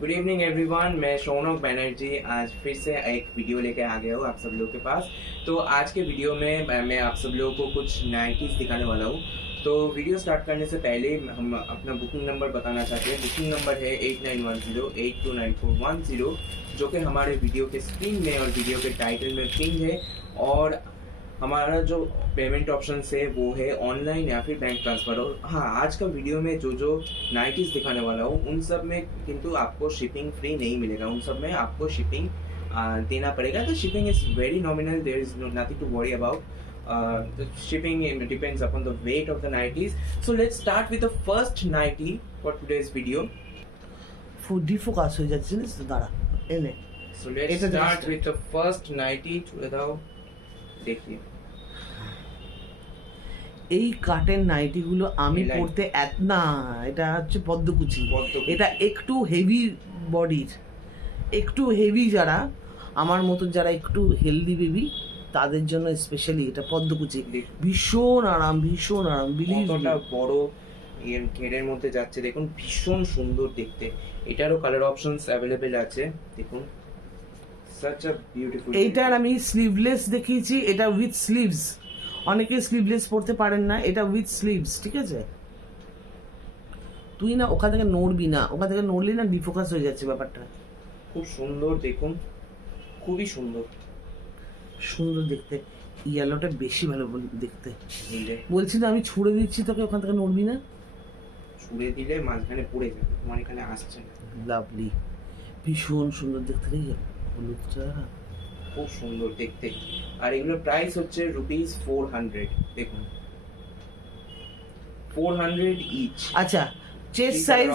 Good evening everyone, मैं शौनक बैनर्जी आज फिर से एक वीडियो लेके आ गया हूँ आप सब लोगों के पास। तो आज के वीडियो में मैं आप सब लोगों को कुछ नाइटीज़ दिखाने वाला हूँ। तो वीडियो स्टार्ट करने से पहले हम अपना बुकिंग नंबर बताना चाहते हैं। बुकिंग नंबर है 8910829410, जो कि हमारे वीडियो के स्क्रीन में और वीडियो के टाइटल में पिन है। और हमारा जो पेमेंट ऑप्शन है वो है ऑनलाइन या फिर बैंक ट्रांसफर। और हाँ, आज का वीडियो में जो नाइटीज़ दिखाने वाला हूँ उन सब में किंतु आपको शिपिंग फ्री नहीं मिलेगा। उन सब में आपको शिपिंग देना पड़ेगा। तो shipping is very nominal, there is nothing to worry about. The shipping depends upon the weight of the nighties. So let's start with the first nightie for today's video. Defocus হয়ে যাচ্ছে না তো, দাঁড়া এনে। So let's start with the first nightie. देखिए এই কাটের নাইটিগুলো আমি পরতে না, এটা হচ্ছে পদ্মকুচি। এটা একটু হেভি বডির, একটু হেভি যারা আমার মতো যারা একটু হেলদি বেবি তাদের জন্য স্পেশালি এটা পদ্মকুচি। ভীষণ আরাম, ভীষণ আরাম। কতটা বড় এর ঘেরের মধ্যে যাচ্ছে দেখুন, ভীষণ সুন্দর দেখতে। এটারও কালার অপশনস অ্যাভেলেবেল আছে দেখুন। such a beautiful। এইটার আমি স্লিভলেস দেখিয়েছি, এটা উইথ স্লিভস। অনেকে স্লিভলেস পরতে পারেন না, এটা উইথ স্লিভস, ঠিক আছে? তুই না ওখান থেকে নড়বি না, ওখান থেকে নড়লি না ডিফোকাস হয়ে যাচ্ছে ব্যাপারটা। খুব সুন্দর দেখুন, খুবই সুন্দর, সুন্দর দেখতে। ইয়েলোটা বেশি ভালো দেখতে। বলছি না আমি ছুঁড়ে দিচ্ছি তোকে, ওখান থেকে নড়বি না। ছুঁড়ে দিলে মাঝখানে পড়ে যাবে, তোমার এখানে আসছে না। লাভলি, ভীষণ সুন্দর দেখতে। হলুদটা খুব সুন্দর দেখতে। আর এগুলোর প্রাইস হচ্ছে ₹400। দেখুন 400 ইচ। আচ্ছা, chest size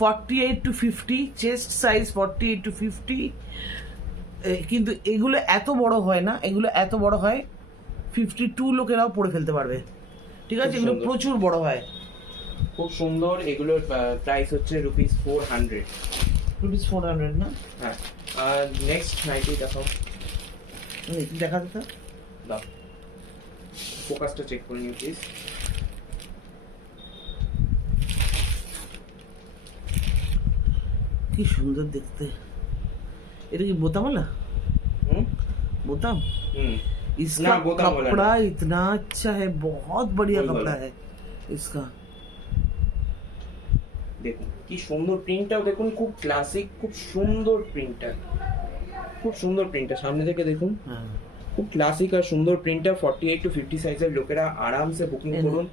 48 to 50, chest size 48 to 50। কিন্তু এগুলো এত বড় হয় না, এগুলো এত বড় হয় 52 লোকেরাও পরে ফেলতে পারবে, ঠিক আছে? এগুলো প্রচুর বড় হয়, খুব সুন্দর। এগুলোর প্রাইস হচ্ছে ₹400। ₹400 না? হ্যাঁ। আর নেক্সট নাইটি দেখাও। দেখাতে তো দাও, ফোকাসটা চেক করে নিও প্লিজ। কি সুন্দর দেখতে। এটা কি বোতামওয়ালা? बोताम। इसका कपड़ा इतना अच्छा है, बहुत बढ़िया कपड़ा है इसका। দেখুন কি সুন্দর প্রিন্টটাও দেখুন, খুব ক্লাসিক, খুব সুন্দর প্রিন্টটা, খুব সুন্দর প্রিন্টটা। সামনে থেকে দেখুন, খুব ক্লাসিক আর সুন্দর প্রিন্টটা। 48 to 50 সাইজের লোকেরা আরামসে বুকিং করুন।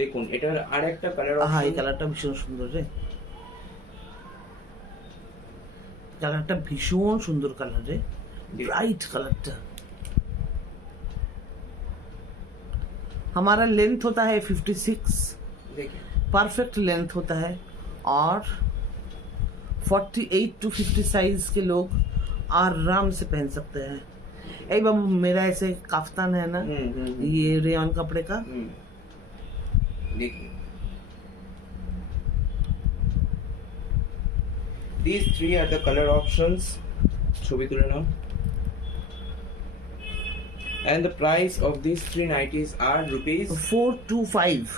দেখুন এটার আর একটা কালার। হ্যাঁ, এই কালারটা ভীষণ সুন্দর রে, কালারটা ভীষণ সুন্দর কালার রে, ब्राइट कलर। हमारा लेंथ होता है 56, परफेक्ट लेंथ होता है। और 48 to 50 साइज के लोग आराम से पहन सकते हैं। ए बाबू, मेरा ऐसे काफ्तान है ना, ये रेयन कपड़े का। देखिए these three are the color options। ছবি তুলে নাও। And the price of these three nighties are ₹425।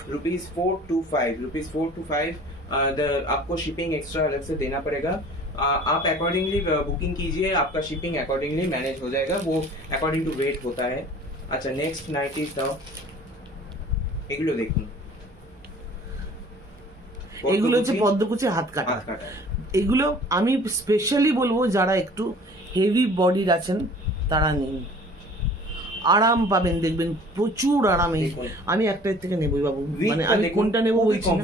₹425। आपको शिपिंग एक्स्ट्रा अलग से देना पड़ेगा। आप अकॉर्डिंगली बुकिंग कीजिए, आपका शिपिंग अकॉर्डिंगली मैनेज हो जाएगा, वो अकॉर्डिंग टू वेट होता है। अच्छा, नेक्स्ट नाइटीज दाও। এগুলো দেখুন, এগুলো হচ্ছে পদ্মকুচি হাত কাটা। এগুলো আমি স্পেশালি বলবো যারা একটু হেভি বডির আছেন তারা নিন, আরাম পাবেন, দেখবেন প্রচুর আরামে। আমি একটার থেকে নেবই বাবু, মানে আমি কোনটা নেবো বলছি না,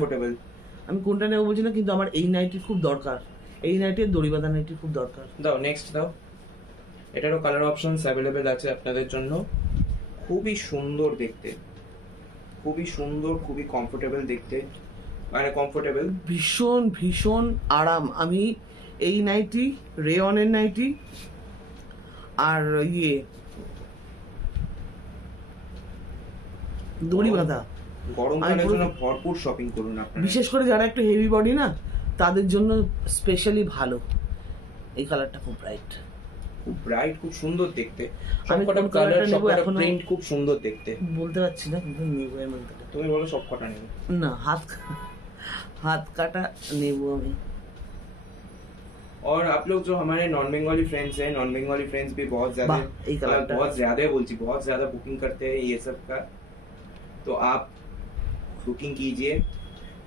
আমি কোনটা নেবো বলছি না, কিন্তু আমার এই নাইটির খুব দরকার। এই নাইটির দড়ি বাঁধা নাইটির খুব দরকার। দাও, নেক্সট দাও। এটারও কালার অপশনস অ্যাভেলেবেল আছে আপনাদের জন্য। খুবই সুন্দর দেখতে, খুবই সুন্দর, খুবই কমফোর্টেবল দেখতে, মানে কমফোর্টেবল, ভীষণ ভীষণ আরাম। আমি এই নাইটি, রেয়নের নাইটি আর ইয়ে দড়ি বাঁধা, গরমকালের জন্য ভরপুর শপিং করুন আপনারা। বিশেষ করে যারা একটু হেভি বডি না তাদের জন্য স্পেশালি ভালো। এই কালারটা খুব ব্রাইট, খুব ব্রাইট, খুব সুন্দর দেখতে। আমি কোন কালারটা নেব এখন প্রিন্ট খুব সুন্দর দেখতে বলতে পারছি না, কিন্তু নেব এর মধ্যে। তুমি বলো সব কটা নেব। না, হাত কাটা নেব আমি। और आप लोग जो हमारे नॉन बंगाली फ्रेंड्स हैं, नॉन बंगाली फ्रेंड्स भी बहुत ज्यादा बुकिंग करते हैं ये सब का, तो आप बुकिंग कीजिए।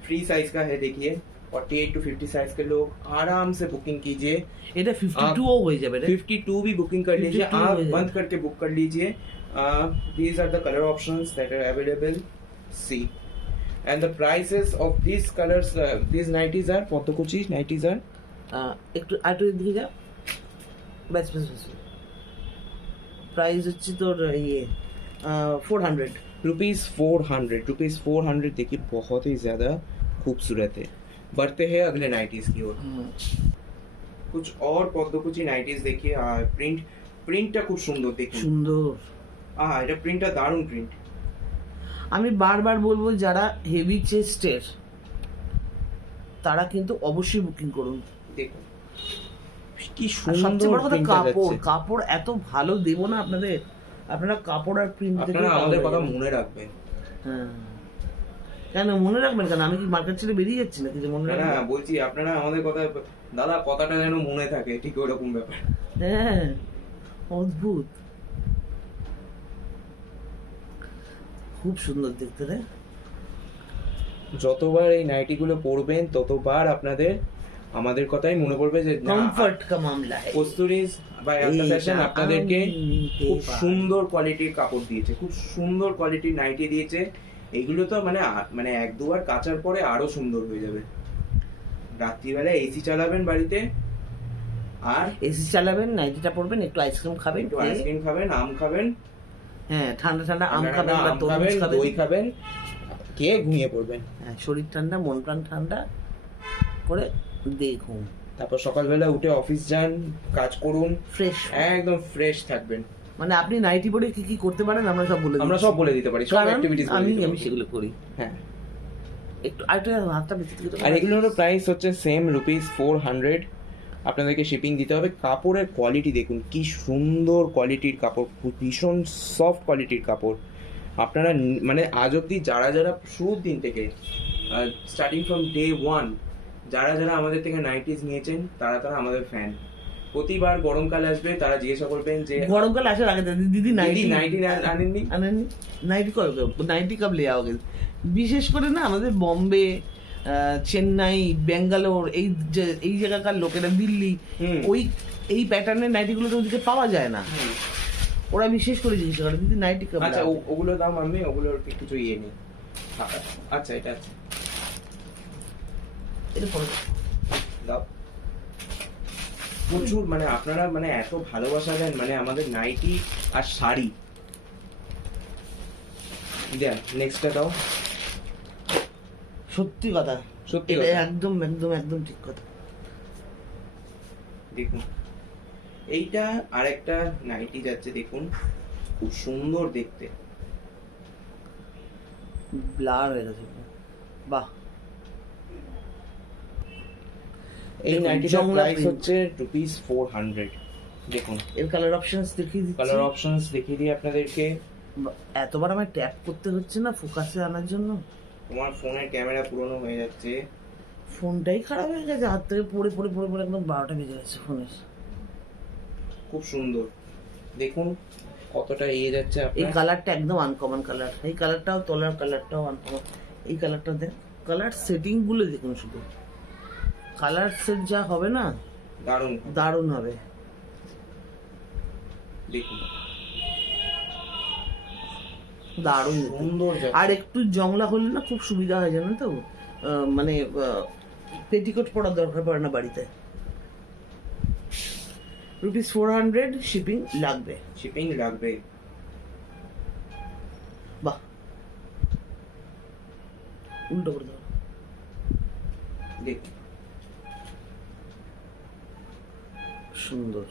फ्री साइज का है, देखिए 48 to 50 साइज के लोग आराम से बुकिंग कीजिए। এটা 52 হয়ে যাবে রে। 52 भी बुकिंग कर लीजिए, 52 आप हो जाए। बंद करके बुक कर लीजिए। These are the color options that are available. See, and the prices of these colors, these nighties are পদ্মকুচি nighties are একটু আরেকটু দিকে যা, ব্যাস ব্যাস ব্যাস। প্রাইস হচ্ছে তোর ইয়ে 400। ₹400 देखिए बहुत ही ज्यादा खूबसूरत है। बढ़ते हैं अगले नाइटीज की ओर। कुछ और পদ্মকুচি নাইটিস দেখিয়ে। প্রিন্টটা খুব সুন্দর, দেখুন সুন্দর। এটা প্রিন্টটা দারুণ প্রিন্ট। আমি বারবার বলবো যারা হেভি চেস্টের তারা কিন্তু অবশ্যই বুকিং করুন। দেখুন কি আর সবচেয়ে সুন্দর বড় কথা প্রিন্টটা কাপড়, যাচ্ছে। কাপড় এত ভালো দেবো না আপনাদের, আপনারা কাপড় আর প্রিন্ট দেখে আপনারা আমাদের কথা মনে রাখবেন। হ্যাঁ, কেন মনে রাখবেন কেন? আমি কি মার্কেট ছেড়ে বেরিয়ে যাচ্ছি নাকি যে মনে না রাখবেন? বলছি আপনারা আমাদের কথা, দাদা কথাটা যেন মনে থাকে, ঠিক ওরকম ব্যাপার। হ্যাঁ, অদ্ভুত, খুব সুন্দর দেখতে রে। যতবার এই নাইটি গুলো পরবেন ততবার আপনাদের আমাদের কথাই মনে পড়বে যে কমফর্ট কা মামলা है। কস্তুরিজ বা একটা সেশন আপনাদেরকে খুব সুন্দর কোয়ালিটির কাপড় দিয়েছে, খুব সুন্দর কোয়ালিটির নাইটি দিয়েছে। এইগুলো তো মানে এক দুবার কাচার পরে আরো সুন্দর হয়ে যাবে। রাত্রিবেলা এসি চালাবেন বাড়িতে, আর এসি চালাবেন, নাইটিটা পরবেন, একটু আইসক্রিম খাবেন, একটু আইসক্রিম খাবেন, আম খাবেন, হ্যাঁ ঠান্ডা ঠান্ডা আম খাবেন বা আম তরমুজ খাবেন, খাবেন, দই খাবেন, খেয়ে ঘুমিয়ে পড়বেন। হ্যাঁ, শরীর ঠান্ডা মন প্রাণ ঠান্ডা করে দেখুন, তারপর সকালবেলা উঠে অফিস যান, কাজ করুন, ফ্রেশ একদম ফ্রেশ থাকবেন। মানে আপনি নাইটি পরে কি কি করতে পারেন আমরা সব বলে আমরা দিচ্ছি। সব বলে দিতে পারি, সব কারণ অ্যাক্টিভিটিস আমি সেগুলো করি। হ্যাঁ, একটু আরেকটু হাতটা বেশি দিকে আর এগুলোর প্রাইস হচ্ছে সেম ₹400। আপনাদেরকে শিপিং দিতে হবে। কাপড়ের কোয়ালিটি দেখুন কি সুন্দর কোয়ালিটির কাপড়, ভীষণ সফট কোয়ালিটির কাপড়। আপনারা মানে আজ অব্দি যারা যারা শুরুর দিন থেকে স্টার্টিং ফ্রম ডে 1 যারা যারা আমাদের থেকে নাইটিস নিয়েছেন তারা তারা আমাদের ফ্যান। প্রতিবার গরমকাল আসবে তারা জিজ্ঞাসা করবেন যে গরমকাল আসার আগে দিদি নাইটি নাইটি আনেননি, আনেননি, নাইটি কবে, নাইটি কব ले आओगे। বিশেষ করে না আমাদের বম্বে, চেন্নাই, ব্যাঙ্গালোর এই জায়গাকার লোকেরা, দিল্লি, ওই এই প্যাটার্নের নাইটিগুলো তো ওদিকে পাওয়া যায় না। ওরা বিশেষ করে জিজ্ঞাসা করে দিদি নাইটি কব। আচ্ছা ওগুলোর দাম আমি ওগুলোর কিছু ইয়ে নেই। আচ্ছা এটা আছে, এটা পরে দাও। প্রচুর মানে আপনারা মানে এত ভালোবাসা দেন মানে আমাদের নাইটি আর শাড়ি দেন। নেক্সটটা দাও। সত্যি কথা, সত্যি এটা কথা। একদম একদম একদম ঠিক কথা। দেখুন এইটা আরেকটা নাইটি যাচ্ছে, দেখুন খুব সুন্দর দেখতে। ব্লার হয়ে গেছে, বাহ। এই দেখুন, নাইটিটার জংলা প্রাইস print। হচ্ছে ₹400। দেখুন এর কালার অপশনস দেখিয়ে দিচ্ছি। কালার অপশনস দেখিয়ে দিই আপনাদেরকে। এতবার আমার ট্যাপ করতে হচ্ছে না ফোকাসে আনার জন্য। তোমার ফোনের ক্যামেরা পুরনো হয়ে যাচ্ছে। ফোনটাই খারাপ হয়ে গেছে, হাত থেকে পড়ে পড়ে পড়ে পড়ে একদম 12টা বেজে গেছে ফোনের। খুব সুন্দর দেখুন কতটা এগিয়ে যাচ্ছে এই আপনার। কালারটা একদম আনকমন কালার, এই কালারটাও, তলার কালারটাও আনকমন। এই কালারটা দেখ, কালার সেটিং গুলো দেখুন, শুধু কালার সেট যা হবে না, দারুণ দারুণ হবে। দেখুন দারুণ দেখতে। সুন্দর যাচ্ছে। আর একটু জংলা হলে না খুব সুবিধা হয়, জানেন তো, মানে পেটিকোট পরার দরকার পড়ে না বাড়িতে। ₹400 শিপিং লাগবে। শিপিং লাগবে। বাহ, উল্টো করে দেবো। দেখুন সুন্দর,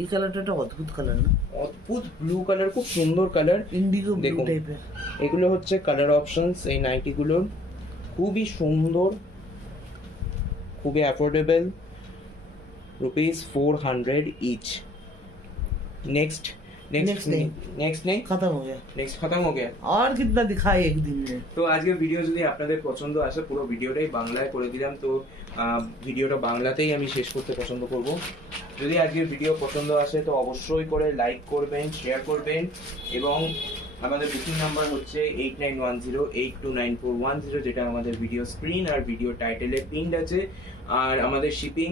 এই কালারটা একটা অদ্ভুত কালার না, অদ্ভুত ব্লু কালার, খুব সুন্দর কালার। ইন্ডিগো ব্লু দেখুন। টাইপের। এগুলো হচ্ছে কালার অপশনস এই নাইটিগুলোর, খুবই সুন্দর, খুবই অ্যাফোর্ডেবল। ₹400 ইচ। নেক্সট नेक्स्ट नहीं नेक्स्ट नहीं खत्म हो गया नेक्स्ट खत्म हो गया और कितना दिखाए एक दिन में তো আজকের ভিডিও যদি আপনাদের পছন্দ আসে পুরো ভিডিওটাই বাংলায় করে দিলাম তো ভিডিওটা বাংলাতেই আমি শেষ করতে পছন্দ করব যদি আজকের ভিডিও পছন্দ আসে তো অবশ্যই করে লাইক করবেন শেয়ার করবেন এবং আমাদের বুকিং নাম্বার হচ্ছে 8910829410 যেটা আমাদের ভিডিও স্ক্রিন আর ভিডিও টাইটেলে পিনড আছে আর আমাদের শিপিং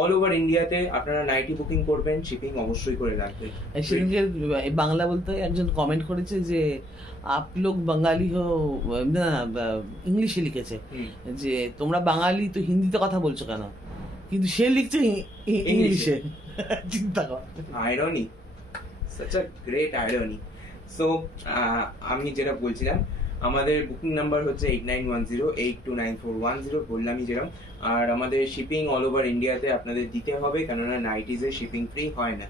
অল ওভার ইন্ডিয়াতে আপনারা নাইটি বুকিং করবেন শিপিং অবশ্যই করে রাখবেন সেদিনকে বাংলা বলতে একজন কমেন্ট করেছে যে আপ লোক বাঙালি হো না ইংলিশে লিখেছে যে তোমরা বাঙালি তো হিন্দিতে কথা বলছো কেন কিন্তু সে লিখছে ইংলিশে চিন্তা কর irony such a great irony so আমি যেটা বলছিলাম আমাদের বুকিং নাম্বার হচ্ছে 8910829410 বললামই যেরকম আর আমাদের শিপিং অল ওভার ইন্ডিয়াতে আপনাদের দিতে হবে কেননা নাইটিজে শিপিং ফ্রি হয় না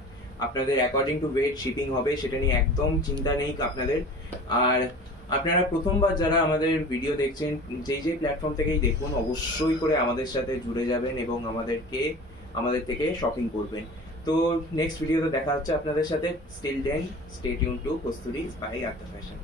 আপনাদের অ্যাকর্ডিং টু ওয়েট শিপিং হবে সেটা নিয়ে একদম চিন্তা নেই আপনাদের আর আপনারা প্রথমবার যারা আমাদের ভিডিও দেখছেন যেই প্ল্যাটফর্ম থেকেই দেখুন অবশ্যই করে আমাদের সাথে জুড়ে যাবেন এবং আমাদের থেকে শপিং করবেন তো নেক্সট ভিডিওতে দেখা হচ্ছে আপনাদের সাথে still then stay tune to Kasturi by earth fashion